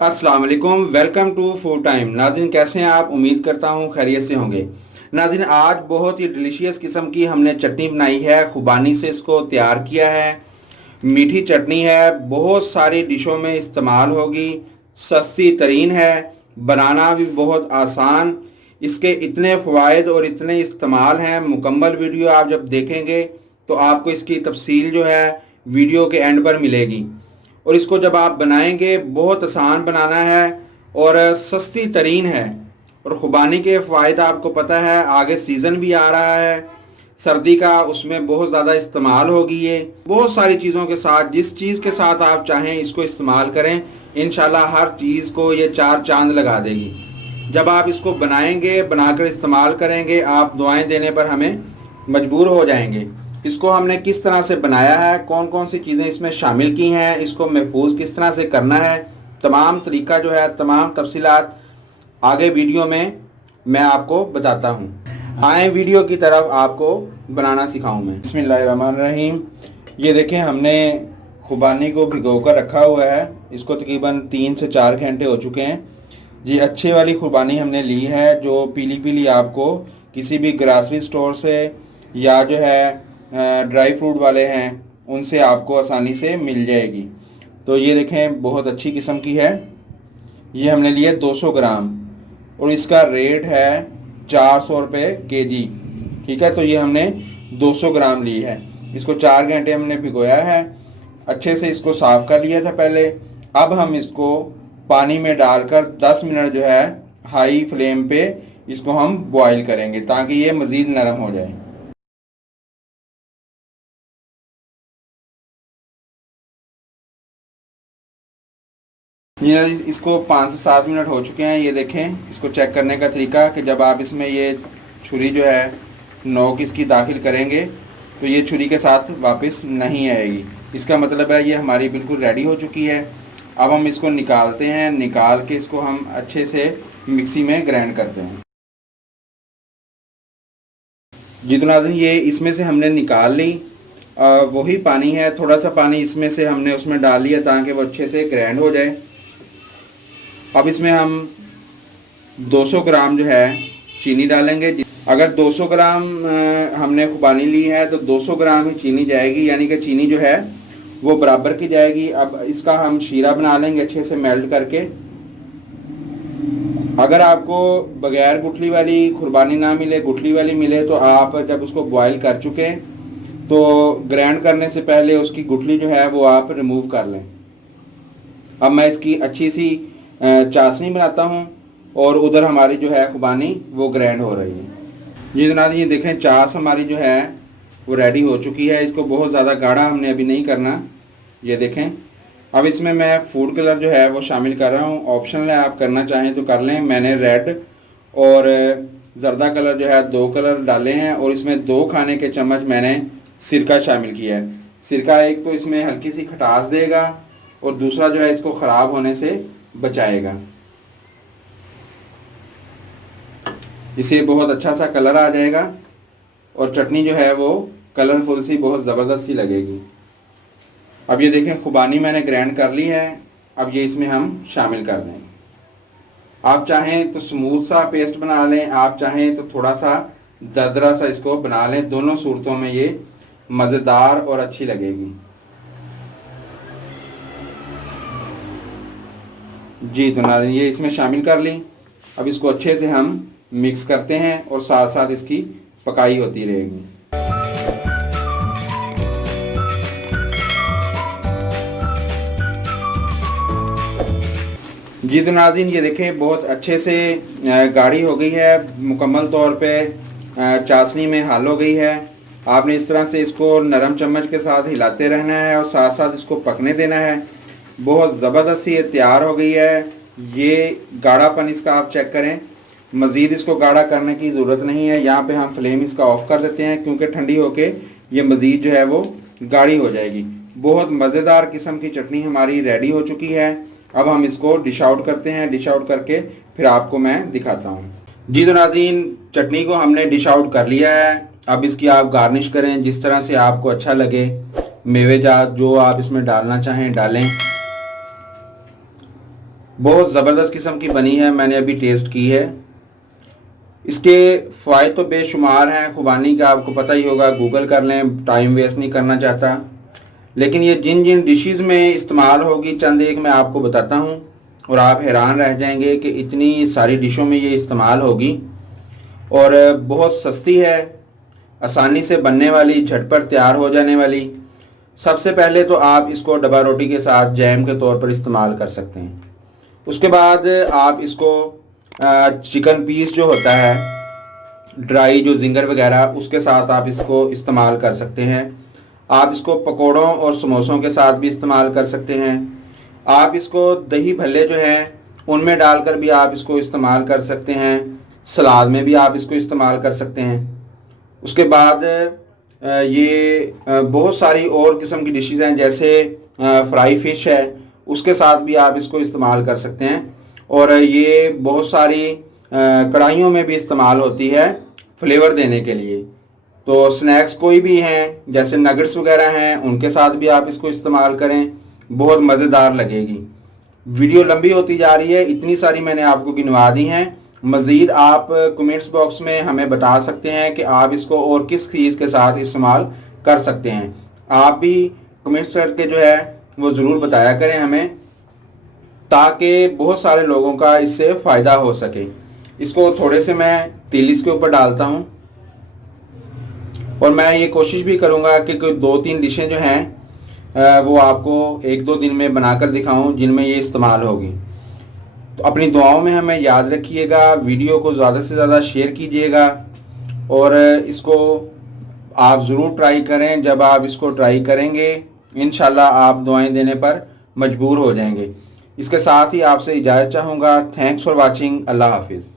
अस्सलाम वालेकुम, welcome to food time. नाज़रीन कैसे हैं आप? उम्मीद करता हूँ खैरियत से होंगे। नाज़रीन आज बहुत ही डिलीशियस किस्म की हमने चटनी बनाई है, खुबानी से इसको तैयार किया है। मीठी चटनी है, बहुत सारी डिशों में इस्तेमाल होगी, सस्ती तरीन है, बनाना भी बहुत आसान। इसके इतने फ़वाइद और इतने इस्तेमाल हैं, मुकम्मल वीडियो आप जब देखेंगे तो आपको इसकी तफसील जो है वीडियो के एंड पर मिलेगी। और इसको जब आप बनाएंगे बहुत आसान बनाना है और सस्ती तरीन है। और खुबानी के फ़ायदा आपको पता है, आगे सीज़न भी आ रहा है सर्दी का, उसमें बहुत ज़्यादा इस्तेमाल होगी। ये बहुत सारी चीज़ों के साथ, जिस चीज़ के साथ आप चाहें इसको इस्तेमाल करें, इंशाल्लाह हर चीज़ को ये चार चांद लगा देगी। जब आप इसको बनाएंगे, बनाकर इस्तेमाल करेंगे, आप दुआएं देने पर हमें मजबूर हो जाएंगे। इसको हमने किस तरह से बनाया है, कौन कौन सी चीज़ें इसमें शामिल की हैं, इसको महफूज किस तरह से करना है, तमाम तरीका जो है, तमाम तफसीलात आगे वीडियो में मैं आपको बताता हूँ। आए वीडियो की तरफ, आपको बनाना सिखाऊं मैं। बिस्मिल्लाहिर्रहमानिर्रहीम। ये देखें, हमने खुबानी को भिगो कर रखा हुआ है। इसको तकरीबन 3 से 4 घंटे हो चुके हैं। ये अच्छी वाली खुबानी हमने ली है, जो पीली पीली आपको किसी भी ग्रासरी स्टोर से या जो है ड्राई फ्रूट वाले हैं उनसे आपको आसानी से मिल जाएगी। तो ये देखें, बहुत अच्छी किस्म की है। ये हमने लिया 200 ग्राम और इसका रेट है 400 रुपये केजी। ठीक है, तो ये हमने 200 ग्राम ली है। इसको 4 घंटे हमने भिगोया है, अच्छे से इसको साफ़ कर लिया था पहले। अब हम इसको पानी में डालकर 10 मिनट जो है हाई फ्लेम पे इसको हम बॉईल करेंगे, ताकि ये मज़ीद नरम हो जाए। ये इसको 5 से 7 मिनट हो चुके हैं। ये देखें, इसको चेक करने का तरीका कि जब आप इसमें ये छुरी जो है नोक इसकी दाखिल करेंगे तो ये छुरी के साथ वापस नहीं आएगी। इसका मतलब है ये हमारी बिल्कुल रेडी हो चुकी है। अब हम इसको निकालते हैं, निकाल के इसको हम अच्छे से मिक्सी में ग्राइंड करते हैं। जितना दिन ये इसमें से हमने निकाल ली, वही पानी है, थोड़ा सा पानी इसमें से हमने उसमें डाल लिया ताकि वो अच्छे से ग्राइंड हो जाए। अब इसमें हम 200 ग्राम जो है चीनी डालेंगे। अगर 200 ग्राम हमने खुबानी ली है तो 200 ग्राम ही चीनी जाएगी, यानी कि चीनी जो है वो बराबर की जाएगी। अब इसका हम शीरा बना लेंगे अच्छे से मेल्ट करके। अगर आपको बगैर गुठली वाली खुबानी ना मिले, गुठली वाली मिले, तो आप जब उसको बॉईल कर चुके तो ग्राइंड करने से पहले उसकी गुठली जो है वो आप रिमूव कर लें। अब मैं इसकी अच्छी सी चाशनी बनाता हूँ और उधर हमारी जो है खुबानी वो ग्राइंड हो रही है। ये जनाब, ये देखें, चाश हमारी जो है वो रेडी हो चुकी है। इसको बहुत ज़्यादा गाढ़ा हमने अभी नहीं करना। ये देखें, अब इसमें मैं फूड कलर जो है वो शामिल कर रहा हूँ। ऑप्शनल है, आप करना चाहें तो कर लें। मैंने रेड और ज़र्दा कलर जो है 2 कलर डाले हैं और इसमें 2 खाने के चम्मच मैंने सिरका शामिल किया है। सिरका एक तो इसमें हल्की सी खटास देगा और दूसरा जो है इसको ख़राब होने से बचाएगा। इससे बहुत अच्छा सा कलर आ जाएगा और चटनी जो है वो कलरफुल सी, बहुत ज़बरदस्त सी लगेगी। अब ये देखें, खुबानी मैंने ग्राइंड कर ली है। अब ये इसमें हम शामिल कर देंगे। आप चाहें तो स्मूथ सा पेस्ट बना लें, आप चाहें तो थोड़ा सा दरदरा सा इसको बना लें। दोनों सूरतों में ये मज़ेदार और अच्छी लगेगी। जी तो नाज़रीन, ये इसमें शामिल कर ली। अब इसको अच्छे से हम मिक्स करते हैं और साथ साथ इसकी पकाई होती रहेगी। जी तो नाज़रीन, ये देखें, बहुत अच्छे से गाढ़ी हो गई है, मुकम्मल तौर पे चाशनी में हाल हो गई है। आपने इस तरह से इसको नरम चम्मच के साथ हिलाते रहना है और साथ साथ इसको पकने देना है। बहुत ज़बरदस्त ये तैयार हो गई है। ये गाढ़ापन इसका आप चेक करें, मज़ीद इसको गाढ़ा करने की ज़रूरत नहीं है। यहाँ पे हम फ्लेम इसका ऑफ़ कर देते हैं, क्योंकि ठंडी होके ये मज़ीद जो है वो गाढ़ी हो जाएगी। बहुत मज़ेदार किस्म की चटनी हमारी रेडी हो चुकी है। अब हम इसको डिश आउट करते हैं। डिश आउट करके फिर आपको मैं दिखाता हूँ। जी तो नाज़रीन, चटनी को हमने डिश आउट कर लिया है। अब इसकी आप गार्निश करें जिस तरह से आपको अच्छा लगे। मेवे जात जो आप इसमें डालना चाहें डालें। बहुत ज़बरदस्त किस्म की बनी है, मैंने अभी टेस्ट की है। इसके फ़ायदे तो बेशुमार हैं। खुबानी का आपको पता ही होगा, गूगल कर लें, टाइम वेस्ट नहीं करना चाहता। लेकिन ये जिन जिन डिशेस में इस्तेमाल होगी चंद एक मैं आपको बताता हूँ और आप हैरान रह जाएंगे कि इतनी सारी डिशों में ये इस्तेमाल होगी। और बहुत सस्ती है, आसानी से बनने वाली, झटपट तैयार हो जाने वाली। सबसे पहले तो आप इसको डब्बा रोटी के साथ जैम के तौर पर इस्तेमाल कर सकते हैं। उसके बाद आप इसको चिकन पीस जो होता है ड्राई, जो जिंगर वगैरह, उसके साथ आप इसको इस्तेमाल कर सकते हैं। आप इसको पकोड़ों और समोसों के साथ भी इस्तेमाल कर सकते हैं। आप इसको दही भल्ले जो हैं उनमें डालकर भी आप इसको इस्तेमाल कर सकते हैं। सलाद में भी आप इसको इस्तेमाल कर सकते हैं। उसके बाद ये बहुत सारी और किस्म की डिशेज़ हैं, जैसे फ्राई फ़िश है, उसके साथ भी आप इसको इस्तेमाल कर सकते हैं। और ये बहुत सारी कढ़ाइयों में भी इस्तेमाल होती है फ्लेवर देने के लिए। तो स्नैक्स कोई भी हैं, जैसे नगेट्स वगैरह हैं, उनके साथ भी आप इसको इस्तेमाल करें, बहुत मज़ेदार लगेगी। वीडियो लंबी होती जा रही है, इतनी सारी मैंने आपको गिनवा दी हैं। मज़ीद आप कमेंट्स बॉक्स में हमें बता सकते हैं कि आप इसको और किस चीज़ के साथ इस्तेमाल कर सकते हैं। आप भी कमेंट्स करके जो है वो ज़रूर बताया करें हमें, ताकि बहुत सारे लोगों का इससे फ़ायदा हो सके। इसको थोड़े से मैं तेल इसके ऊपर डालता हूँ और मैं ये कोशिश भी करूँगा कि कोई 2-3 डिशें जो हैं वो आपको 1-2 दिन में बनाकर दिखाऊं जिनमें ये इस्तेमाल होगी। तो अपनी दुआओं में हमें याद रखिएगा, वीडियो को ज़्यादा से ज़्यादा शेयर कीजिएगा और इसको आप ज़रूर ट्राई करें। जब आप इसको ट्राई करेंगे इंशाल्लाह आप दुआएं देने पर मजबूर हो जाएंगे। इसके साथ ही आपसे इजाज़त चाहूँगा। Thanks for watching. अल्लाह हाफिज़।